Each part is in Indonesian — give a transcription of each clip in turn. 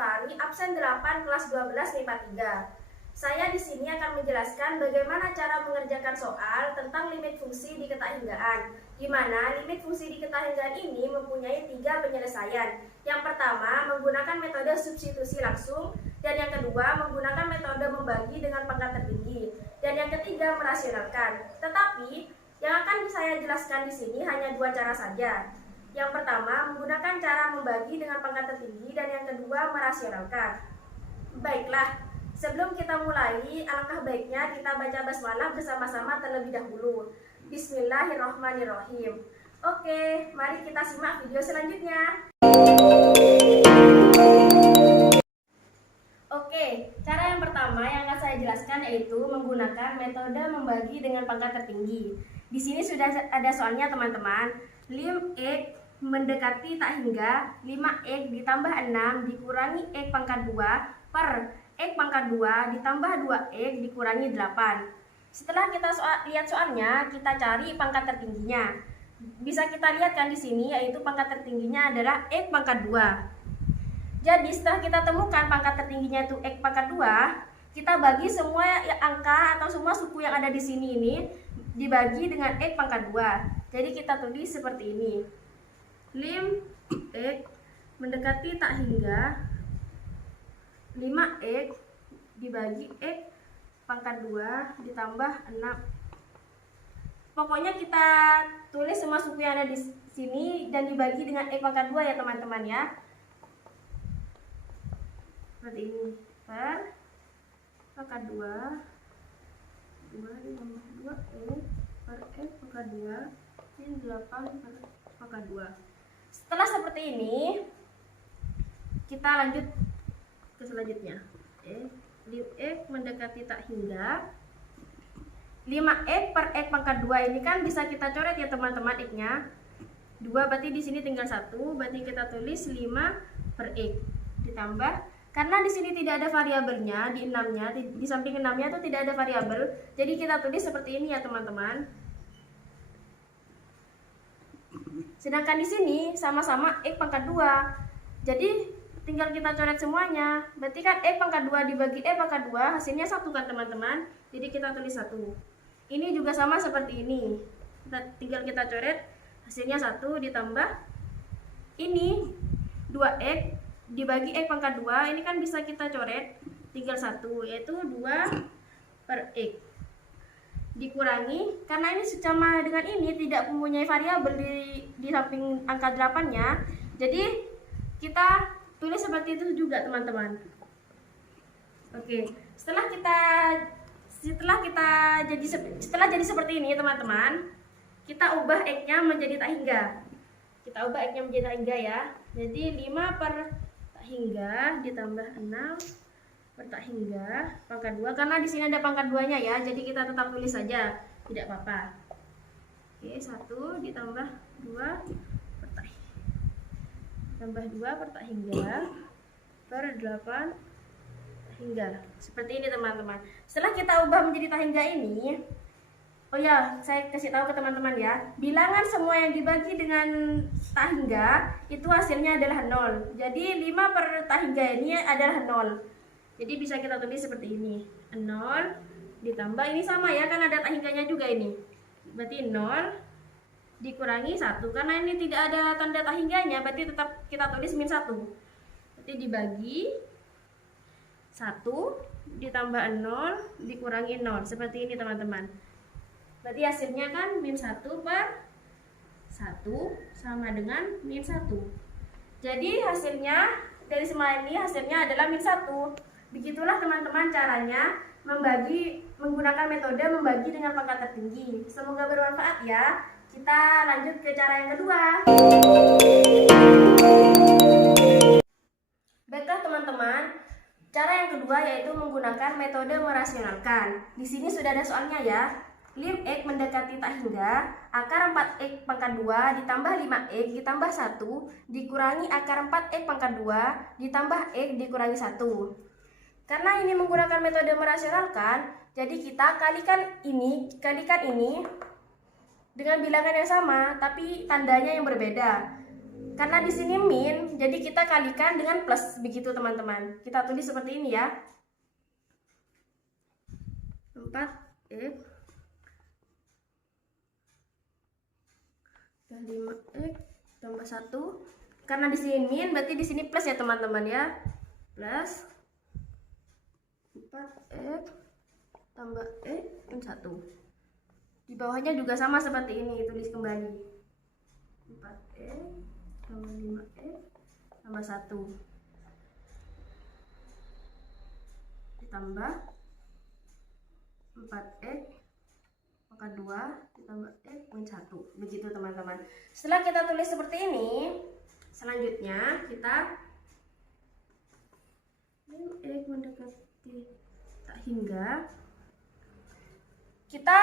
Fahri, absen 8 kelas 12 MIPA 3. Saya di sini akan menjelaskan bagaimana cara mengerjakan soal tentang limit fungsi di ketahinggaan, di mana limit fungsi di ketahinggaan ini mempunyai 3 penyelesaian. Yang pertama, menggunakan metode substitusi langsung, dan yang kedua, menggunakan metode membagi dengan pangkat tertinggi, dan yang ketiga, merasionalkan. Tetapi, yang akan saya jelaskan di sini hanya 2 cara saja. Yang pertama, menggunakan cara membagi dengan pangkat tertinggi, dan yang kedua, merasionalkan. Baiklah, sebelum kita mulai, alangkah baiknya kita baca basmalah bersama-sama terlebih dahulu. Bismillahirrahmanirrahim. Oke, mari kita simak video selanjutnya. Oke, cara yang pertama yang akan saya jelaskan yaitu menggunakan metode membagi dengan pangkat tertinggi. Di sini sudah ada soalnya teman-teman. Lim X mendekati tak hingga 5X ditambah 6 dikurangi X pangkat 2 per X pangkat 2 ditambah 2X dikurangi 8. Setelah kita lihat soalnya, kita cari pangkat tertingginya. Bisa kita lihat kan di sini, yaitu pangkat tertingginya adalah X pangkat 2. Jadi setelah kita temukan pangkat tertingginya itu X pangkat 2, kita bagi semua angka atau semua suku yang ada di sini ini dibagi dengan X pangkat 2. Jadi kita tulis seperti ini. Lim X mendekati tak hingga 5X dibagi X pangkat 2 ditambah 6. Pokoknya kita tulis semua suku yang ada di sini dan dibagi dengan X pangkat 2 ya teman-teman ya. Seperti ini. Per pangkat 2 ditambah 2X per X pangkat 2 min 8 per pangkat 2. Setelah seperti ini, kita lanjut ke selanjutnya. Lim X mendekati tak hingga 5X per X pangkat 2 ini kan bisa kita coret ya teman-teman, X-nya 2, berarti di sini tinggal 1, berarti kita tulis 5 per X ditambah, karena di sini tidak ada variabelnya di 6-nya, di samping 6-nya itu tidak ada variabel, jadi kita tulis seperti ini ya teman-teman. Sedangkan di sini sama-sama X pangkat 2. Jadi tinggal kita coret semuanya. Berarti kan X pangkat 2 dibagi X pangkat 2 hasilnya 1 kan teman-teman. Jadi kita tulis 1. Ini juga sama seperti ini. Tinggal kita coret hasilnya 1 ditambah ini 2X dibagi X pangkat 2. Ini kan bisa kita coret tinggal 1, yaitu 2 per X dikurangi, karena ini sama dengan ini tidak mempunyai variabel di samping angka 8-nya, jadi kita tulis seperti itu juga teman-teman. Oke, setelah jadi seperti ini teman-teman, kita ubah X-nya menjadi tak hingga. Kita ubah X-nya menjadi tak hingga ya. Jadi 5 per tak hingga ditambah 6 per tak hingga pangkat 2, karena di sini ada pangkat 2-nya ya, jadi kita tetap tulis saja, tidak apa-apa. Oke, 1 ditambah 2 per tak tambah 2 per tak hingga per 8 tak hingga. Seperti ini teman-teman. Setelah kita ubah menjadi tak hingga ini, oh ya, saya kasih tahu ke teman-teman ya, bilangan semua yang dibagi dengan tak hingga itu hasilnya adalah 0. Jadi 5 per tak hingga ini adalah 0. Jadi bisa kita tulis seperti ini. 0 ditambah, ini sama ya, kan ada tak hingganya juga ini. Berarti 0 dikurangi 1. Karena ini tidak ada tanda tak hingganya, berarti tetap kita tulis min 1. Berarti dibagi 1 ditambah 0 dikurangi 0. Seperti ini teman-teman. Berarti hasilnya kan min 1 per 1 sama dengan min 1. Jadi hasilnya dari semua ini hasilnya adalah min 1. Begitulah teman-teman caranya menggunakan metode membagi dengan pangkat tertinggi. Semoga bermanfaat ya. Kita lanjut ke cara yang kedua. Baiklah teman-teman, cara yang kedua yaitu menggunakan metode merasionalkan. Di sini sudah ada soalnya ya. Lim X mendekati tak hingga akar 4X pangkat 2 ditambah 5X ditambah 1 dikurangi akar 4X pangkat 2 ditambah X dikurangi 1. Karena ini menggunakan metode merasionalkan, jadi kita kalikan ini dengan bilangan yang sama, tapi tandanya yang berbeda. Karena di sini min, jadi kita kalikan dengan plus, begitu teman-teman. Kita tulis seperti ini ya. 4x dan 5x tambah 1. Karena di sini min, berarti di sini plus ya teman-teman ya. Plus 4x tambah x dan 1. Di bawahnya juga sama seperti ini, tulis kembali 4x tambah 5x tambah 1 ditambah 4x pangkat 2 ditambah x min 1. Begitu teman-teman. Setelah kita tulis seperti ini, selanjutnya kita x mendekati tak hingga, kita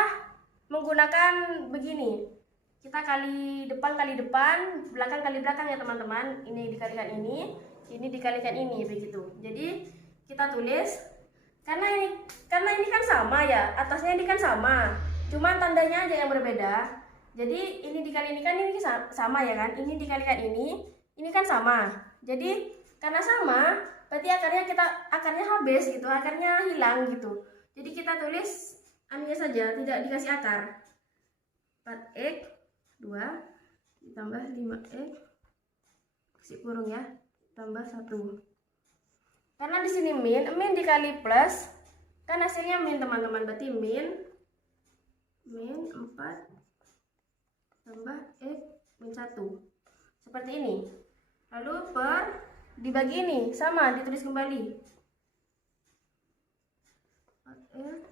menggunakan begini, kita kali depan, belakang kali belakang ya teman-teman. Ini dikalikan ini dikalikan ini, begitu. Jadi kita tulis, karena ini kan sama ya, atasnya ini kan sama, cuma tandanya aja yang berbeda. Jadi ini dikali ini kan ini sama ya kan, ini dikalikan ini kan sama. Jadi karena sama, berarti akarnya habis gitu, akarnya hilang gitu. Jadi kita tulis anunya saja, tidak dikasih akar. 4x 2 ditambah 5x kasih kurung ya, tambah 1. Karena di sini min dikali plus, kan hasilnya min teman-teman, berarti min 4 tambah x min 1. Seperti ini. Lalu per dibagi ini, sama, ditulis kembali. 4x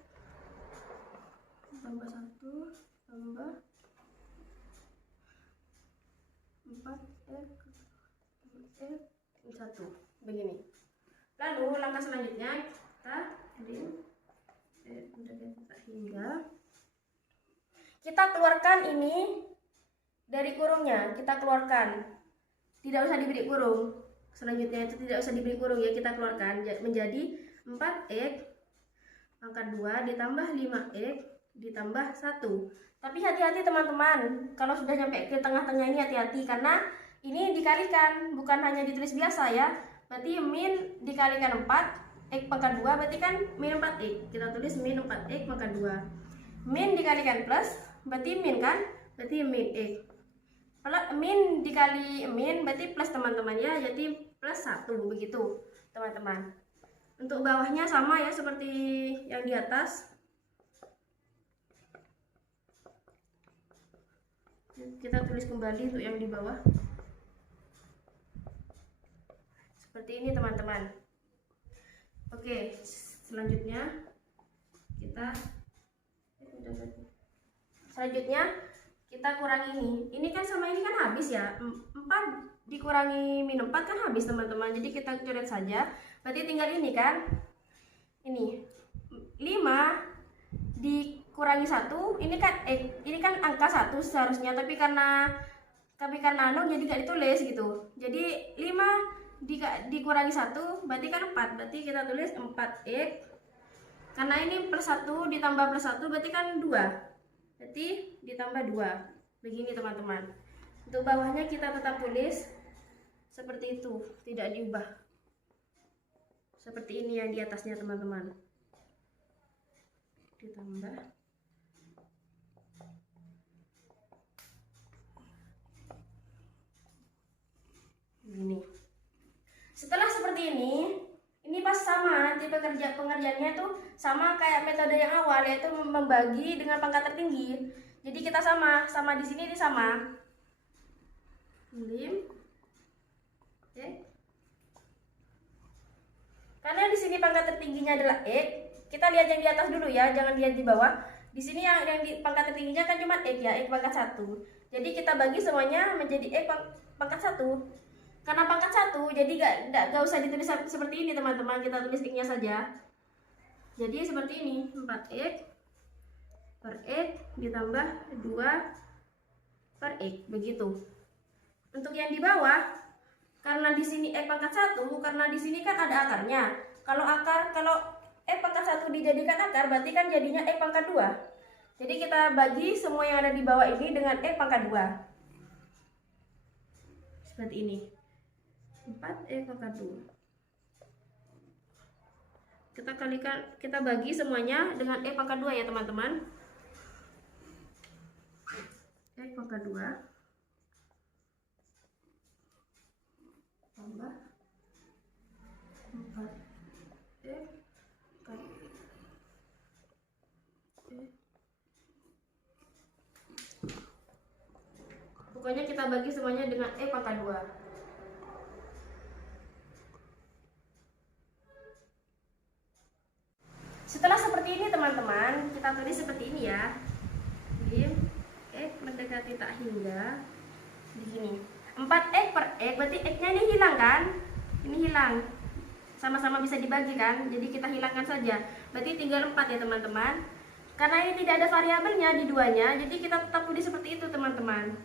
tambah 1 tambah 4x min 1. Begini. Lalu langkah selanjutnya hingga kita keluarkan ini dari kurungnya, kita keluarkan. Tidak usah diberi kurung. Selanjutnya itu tidak usah diberi kurung ya, kita keluarkan menjadi 4x pangkat 2 ditambah 5x ditambah 1. Tapi hati-hati teman-teman, kalau sudah sampai ke tengah-tengah ini hati-hati, karena ini dikalikan, bukan hanya ditulis biasa ya. Berarti min dikalikan 4 x pangkat 2 berarti kan min 4x. Kita tulis min 4x pangkat 2. Min dikalikan plus berarti min kan? Berarti min x. Kalau min dikali min berarti plus teman-teman ya, jadi plus 1, begitu teman-teman. Untuk bawahnya sama ya seperti yang di atas. Kita tulis kembali untuk yang di bawah. Seperti ini teman-teman. Oke, selanjutnya kita kurangi ini. Ini kan sama ini kan habis ya. 4 dikurangi min 4 kan habis teman-teman. Jadi kita coret saja. Berarti tinggal ini kan. Ini 5 dikurangi 1, ini kan angka 1 seharusnya, tapi karena anu jadi gak ditulis gitu. Jadi 5 dikurangi 1 berarti kan 4. Berarti kita tulis 4x. Karena ini plus 1 ditambah plus 1 berarti kan 2. Berarti ditambah 2. Begini teman-teman. Untuk bawahnya kita tetap tulis seperti itu, tidak diubah. Seperti ini yang di atasnya teman-teman. Ditambah begini. Setelah seperti ini pas sama, nanti pengerjaannya tuh sama kayak metode yang awal, yaitu membagi dengan pangkat tertinggi. Jadi kita sama di sini sama. Oke. Karena di sini pangkat tertingginya adalah x, kita lihat yang di atas dulu ya, jangan lihat di bawah. Di sini yang di pangkat tertingginya kan cuma x ya, x pangkat 1. Jadi kita bagi semuanya menjadi x pangkat 1. Karena pangkat 1, jadi gak usah ditulis seperti ini teman-teman, kita tulis x-nya saja. Jadi seperti ini, 4x per x ditambah 2 per x, begitu. Untuk yang di bawah, karena di sini x pangkat 1, karena di sini kan ada akarnya. Kalau x pangkat 1 dijadikan akar, berarti kan jadinya x pangkat 2. Jadi kita bagi semua yang ada di bawah ini dengan x pangkat 2. seperti ini. 4E pangkat 2. Kita bagi semuanya dengan E pangkat 2 ya teman-teman. E pangkat 2 tambah 4E pangkat E. Pokoknya kita bagi semuanya dengan E pangkat 2. Setelah seperti ini teman-teman, kita tulis seperti ini ya. Jadi X mendekati tak hingga begini. 4X per X, berarti X-nya ini hilang kan? Ini hilang. Sama-sama bisa dibagi kan? Jadi kita hilangkan saja. Berarti tinggal 4 ya teman-teman. Karena ini tidak ada variabelnya di duanya, jadi kita tetap tulis seperti itu teman-teman.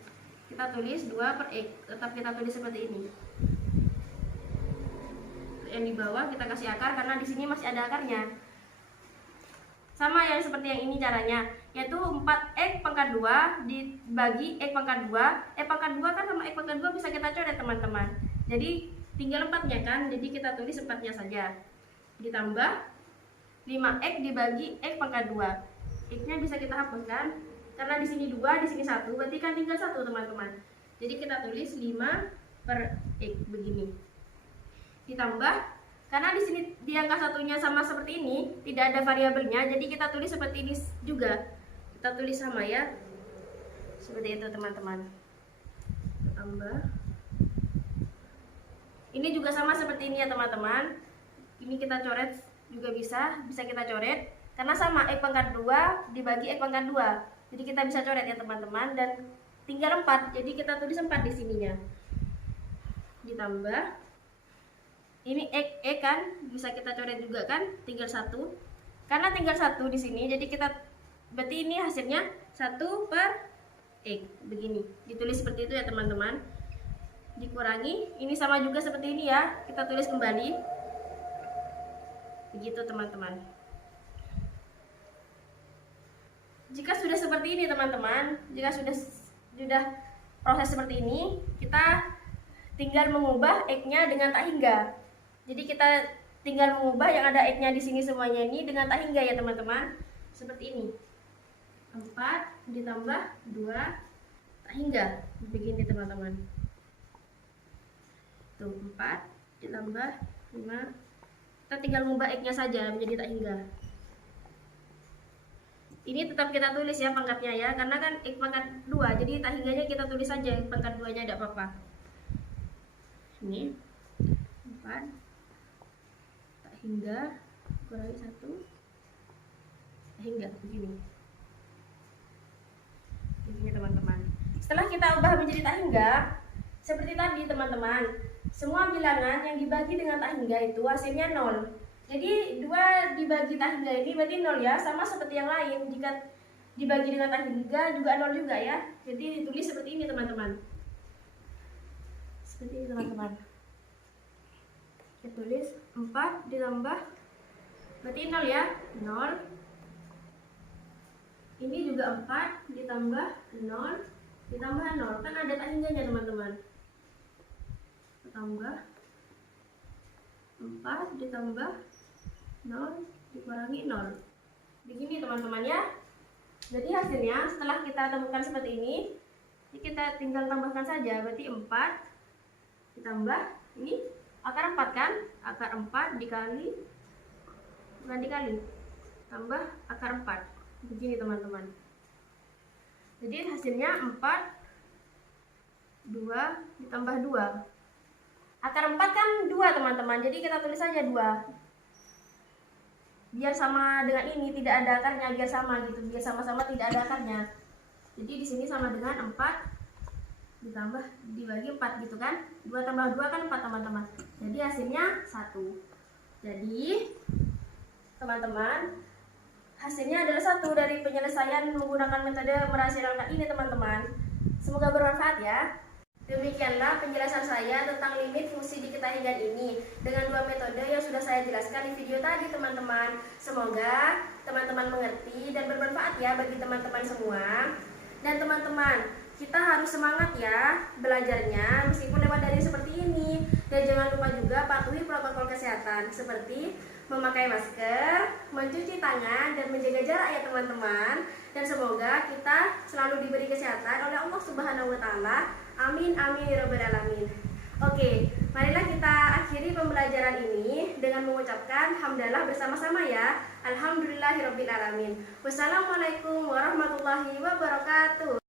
Kita tulis 2 per X, tetap kita tulis seperti ini. Yang di bawah kita kasih akar karena di sini masih ada akarnya. Sama yang seperti yang ini caranya, yaitu 4X pangkat 2 dibagi X pangkat 2. X pangkat 2 kan sama X pangkat 2 bisa kita coret teman-teman. Jadi tinggal 4-nya kan, jadi kita tulis 4-nya saja. Ditambah 5X dibagi X pangkat 2. X-nya bisa kita hapuskan, karena di sini 2, di sini 1, berarti kan tinggal 1 teman-teman. Jadi kita tulis 5 per X begini. Ditambah, karena di sini di angka satunya sama seperti ini, tidak ada variabelnya, jadi kita tulis seperti ini juga. Kita tulis sama ya. Seperti itu teman-teman. Tambah. Ini juga sama seperti ini ya teman-teman. Ini kita coret juga bisa kita coret. Karena sama X pangkat 2 dibagi X pangkat 2. Jadi kita bisa coret ya teman-teman. Dan tinggal 4, jadi kita tulis 4 di sininya. Ditambah. Ini X kan bisa kita coret juga kan, tinggal 1. Karena tinggal 1 di sini, jadi kita berarti ini hasilnya 1 per X begini. Ditulis seperti itu ya teman-teman. Dikurangi, ini sama juga seperti ini ya. Kita tulis kembali. Begitu teman-teman. Jika sudah seperti ini teman-teman, jika sudah proses seperti ini, kita tinggal mengubah X-nya dengan tak hingga. Jadi kita tinggal mengubah yang ada X-nya di sini semuanya ini dengan tak hingga ya teman-teman. Seperti ini. 4 ditambah 2 tak hingga. Begini teman-teman. Tuh 4 ditambah 5. Kita tinggal mengubah X-nya saja menjadi tak hingga. Ini tetap kita tulis ya pangkatnya ya, karena kan X pangkat 2, jadi tak hingganya kita tulis saja pangkat 2-nya, tidak apa-apa. Ini 4 tak hingga kurangi 1 tak hingga begini teman-teman. Setelah kita ubah menjadi tak hingga seperti tadi teman-teman, semua bilangan yang dibagi dengan tak hingga itu hasilnya 0. Jadi 2 dibagi tak hingga ini berarti 0 ya, sama seperti yang lain. Jika dibagi dengan tak hingga juga 0 juga ya. Jadi ditulis seperti ini teman-teman. Seperti ini teman-teman. Kita tulis 4 ditambah berarti 0 ya, 0. Ini juga 4 ditambah 0 ditambah 0, kan ada tak hingganya teman-teman. Tambah 4 ditambah 0 dikurangi 0. Begini teman-teman ya. Jadi hasilnya setelah kita temukan seperti ini, kita tinggal tambahkan saja. Berarti 4 ditambah ini akar 4 kan? Akar 4 dikali, bukan dikali, tambah akar 4. Begini teman-teman. Jadi hasilnya 4 2 ditambah 2. Akar 4 kan 2 teman-teman. Jadi kita tulis saja 2. Biar sama dengan ini, tidak ada akarnya, biar sama gitu. Biar sama-sama tidak ada akarnya. Jadi di sini sama dengan 4 ditambah dibagi 4 gitu kan. 2 tambah 2 kan 4 teman-teman. Jadi hasilnya 1. Jadi teman-teman, hasilnya adalah 1 dari penyelesaian menggunakan metode merasionalkan ini teman-teman. Semoga bermanfaat ya. Demikianlah penjelasan saya tentang limit fungsi di ketahingan ini dengan 2 metode yang sudah saya jelaskan di video tadi teman-teman. Semoga teman-teman mengerti dan bermanfaat ya bagi teman-teman semua. Dan teman-teman, kita harus semangat ya belajarnya meskipun lewat daring seperti ini. Dan jangan lupa juga patuhi protokol kesehatan seperti memakai masker, mencuci tangan, dan menjaga jarak ya teman-teman. Dan semoga kita selalu diberi kesehatan oleh Allah Subhanahu wa Ta'ala. Amin amin ya rabbal alamin. Oke, marilah kita akhiri pembelajaran ini dengan mengucapkan hamdalah bersama-sama ya. Alhamdulillahirabbil alamin. Wassalamualaikum warahmatullahi wabarakatuh.